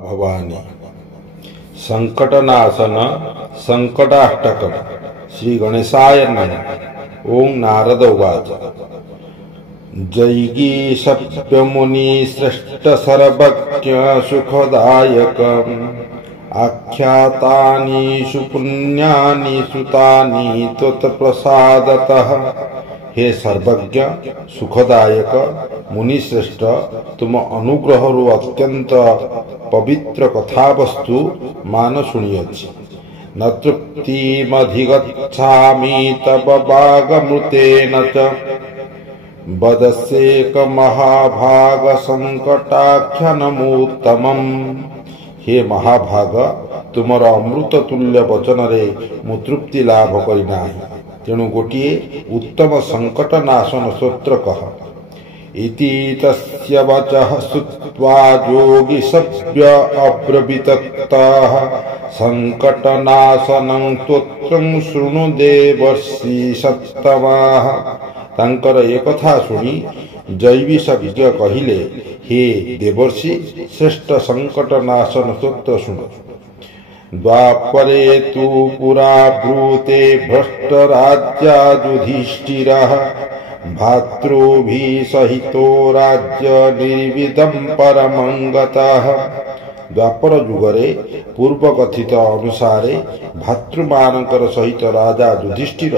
भवानी संकटनाशन संकटाष्टकम् श्री गणेशाय नमः। ओं नारद उवाच जैगीषप्यमुनि श्रेष्ठ सर्वज्ञ सुखदायकम् आख्यातानि पुण्यानि सुतानि त्वत्प्रसादतः। हे सर्वज्ञ सुखदायक मुनिश्रेष्ठ, तुम अनुग्रह अत्यंत पवित्र कथावस्तु मान शुणियछि। न तृप्तिमधिगच्छामि तव वागमृतेन च वदस्येक महाभाग संकटाख्यानमुत्तमम्। हे महाभाग, तुमर अमृत तुल्य वचन रे मु तृप्ति लाभ करि नाही, तेणु गोटिए उत्तम संकट नाशन स्तोत्र कह। इति तस्य वचः श्रुत्वा योगी सभ्य अब्रवीतः संकटनाशनं स्तोत्रं शृणु देवर्षि सत्तमाः। तांकर ए कथा सुनी जैविषज्ञ कहिले, हे देवर्षि, श्रेष्ठ संकटनाशन स्तोत्र शुण। द्वापरे तु पुरा ब्रूते भ्रष्ट राजा युधिष्ठिरः भातृभिः सहितो राज्य निर्विदं परमंगतः। द्वापर युगरे पूर्व कथित अनुसारे भातृमानकर सहित राजा युधिष्ठिर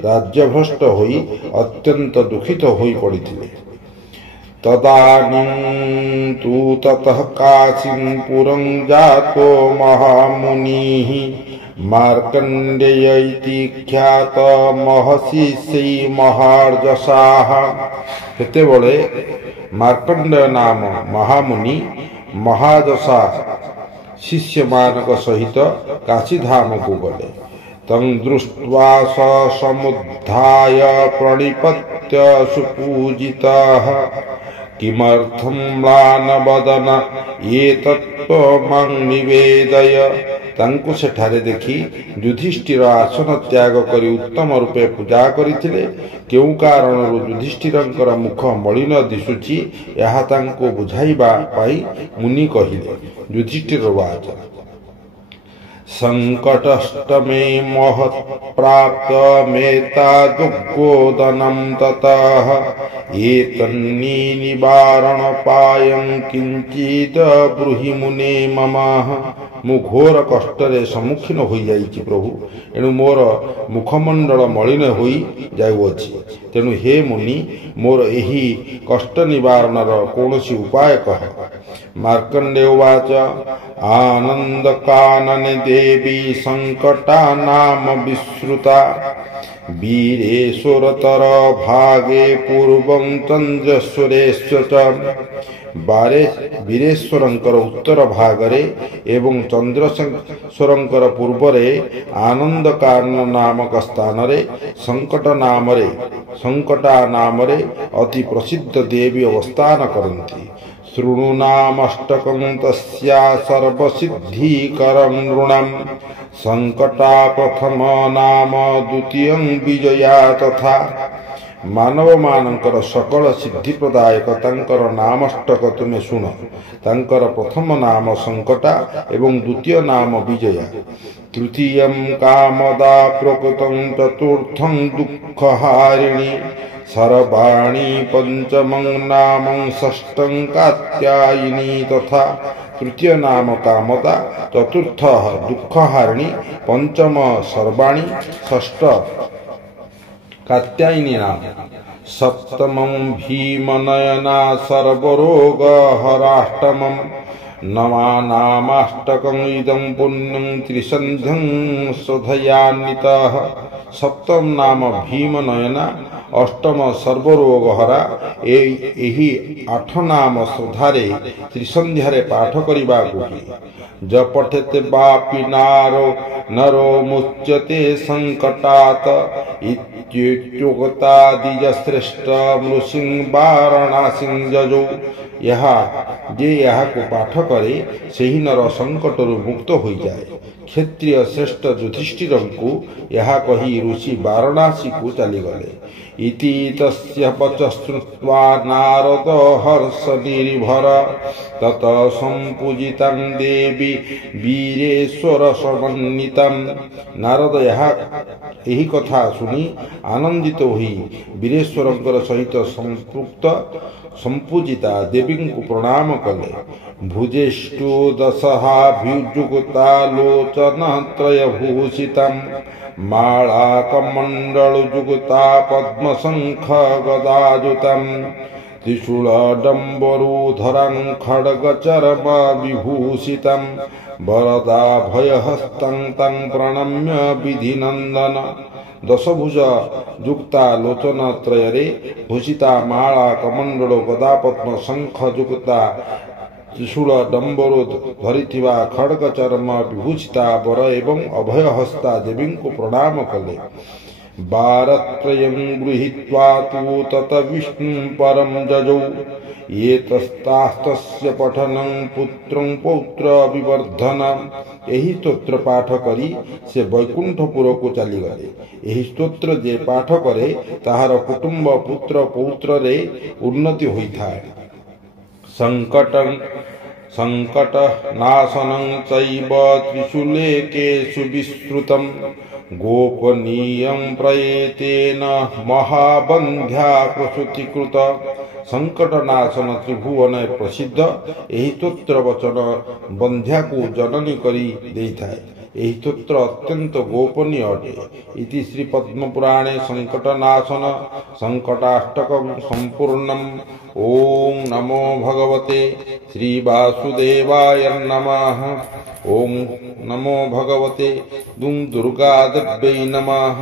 राज्यभ्रष्ट होई अत्यंत दुखित होई पड़िथिले। तदानीं तु ततः काशीपुरं जातो महामुनिः मार्कण्डेय इति ख्यात महर्षि श्री महार्जसाः। सेतेबळे मार्कण्डेय नाम महामुनि महाजसा शिष्य मानक सहित काशीधाम को गले। तं दृष्ट्वा स समुद्धाय प्रणिपत्य सुपूजितः किमर्थं म्लानवदन एतत्त्वं निवेदय। तांको सेठारे देखि युधिष्ठिर आसन त्याग करी उत्तम रूपे पूजा करिथिले। केउ कारणरु युधिष्ठिरंकर मुख मलिन दिसुछि एहा तांको बुझाइबा पाई मुनि कहिले। युधिष्ठिर वाच संकटष्टमे महत् प्राप्त मेता दुग्गोदनं ततः एतन्नि निवारण पायं किंचित ब्रूहि मुने मम। मु घोर कष्टरे सम्मुखीन होई जाइछि प्रभु, एणु मोर मुखमंडल मलिन होई जाउछि। तेणु हे मुनि, मोर एही कष्ट निवारणर कौनसी उपाय कह। मार्कण्डेय उवाच आनंद कानने देवी संकटा नाम विश्रुता वीरेश्वरतर भागे पूर्वं चंद्रेश्वरेश्वर च। वीरेश्वरंकर उत्तर भागरे एवं चंद्रेश्वरंकर पूर्वरे आनंद कानन नामक स्थान रे संकटा नामरे अति प्रसिद्ध देवी अवस्थान करन्ति। शृणु नामष्टकं तस्या सर्वसिद्धिकरं नृणाम् संकटा प्रथम नाम द्वितीयं विजया तथा। मानव मानकर सकल सिद्धि प्रदायक तांकर नामष्टक तुमे शुण। तांकर प्रथम नाम संकटा एवं द्वितीय नाम विजया, तृतीयं कामदा, प्रकृतं चतुर्थं दुःखहारिणी, सर्वाणि पंचमं नामं षष्ठं कात्यायिनी तथा। तृतीय नाम कामदा, चतुर्थ दुःखहारिणी, पंचम सर्वाणि, षष्ठ कात्यायिनी नाम, सप्तमं भीमनयना सर्वरोगहराष्टमं नवानामाष्टकं इदं पुण्यं त्रिसन्ध्यं स्वधयान्वितः। सप्तम नाम भीमनयना, अष्टम सर्वरोगहरा। एही आठ नाम श्रद्धारे त्रिसंध्यारे पाठ करिबा कोहि। जपठेते बापि नरो मुच्यते संकटात इत्युक्ता द्विजश्रेष्ठ मृसिंह वाराणसीं जजौ। यहा को पाठ करे सेही नर संकटरु मुक्त हो जाए। क्षत्रिय श्रेष्ठ युधिष्ठिर को यहा कही ऋषि वाराणसी को चली गले। इति तस्य वचः श्रुत्वा नारद हर्षनिर्भर तत संपूजितं देवी वीरेश्वर समन्वितं। नारद यही कथा सुनी आनंदित होई वीरेश्वरंकर सहित संपूजिता देवी को प्रणाम कले। भुजेष्टु दशहाभिजुगुतालोचन त्रयभूषितं माला कमण्डलुजुगुता पद्मशंख गदायुतं त्रिशूलडम्बरूधरं खड्गचर्म विभूषितं वरदाभयहस्तं तं प्रणम्य विधिनन्दन। दशभुज युक्ता लोचन त्रयरे भूषिता माला कमंडल गदा पद्म शंख युक्ता त्रिशूल डम्बरो धरिथिबा खड्ग चर्म विभूषिता वर एवं अभयहस्ता देवी को प्रणाम कले। वारत्रयं गृहीत्वा तु तत विष्णु परम जजौ ये तस्तास्तस्य पठनं पुत्रं पौत्र विवर्धनम। यही स्तोत्र पाठ करी से वैकुंठपुर को चली गले। यही स्तोत्र जे पाठ करे ताहार कुटुंब पुत्र पौत्र रे उन्नति होइथाय। संकट नाशनं चैव त्रिशूलेकेषु विस्तृतं गोपनीयं प्रयतेन महाबंध्या प्रसूतिकृत। संकट नाशन त्रिभुवन प्रसिद्ध यही स्तोत्र वचन बंध्या को जननी करी देइथाय। यही स्तोत्र अत्यंत गोपनीय अटे। इति श्री पद्मपुराणे संकटनाशन संकटाष्टकं संपूर्णम्। ओम नमो भगवते श्री वासुदेवाय नमः। ओम नमो भगवते दुर्गादेव्यै नमः।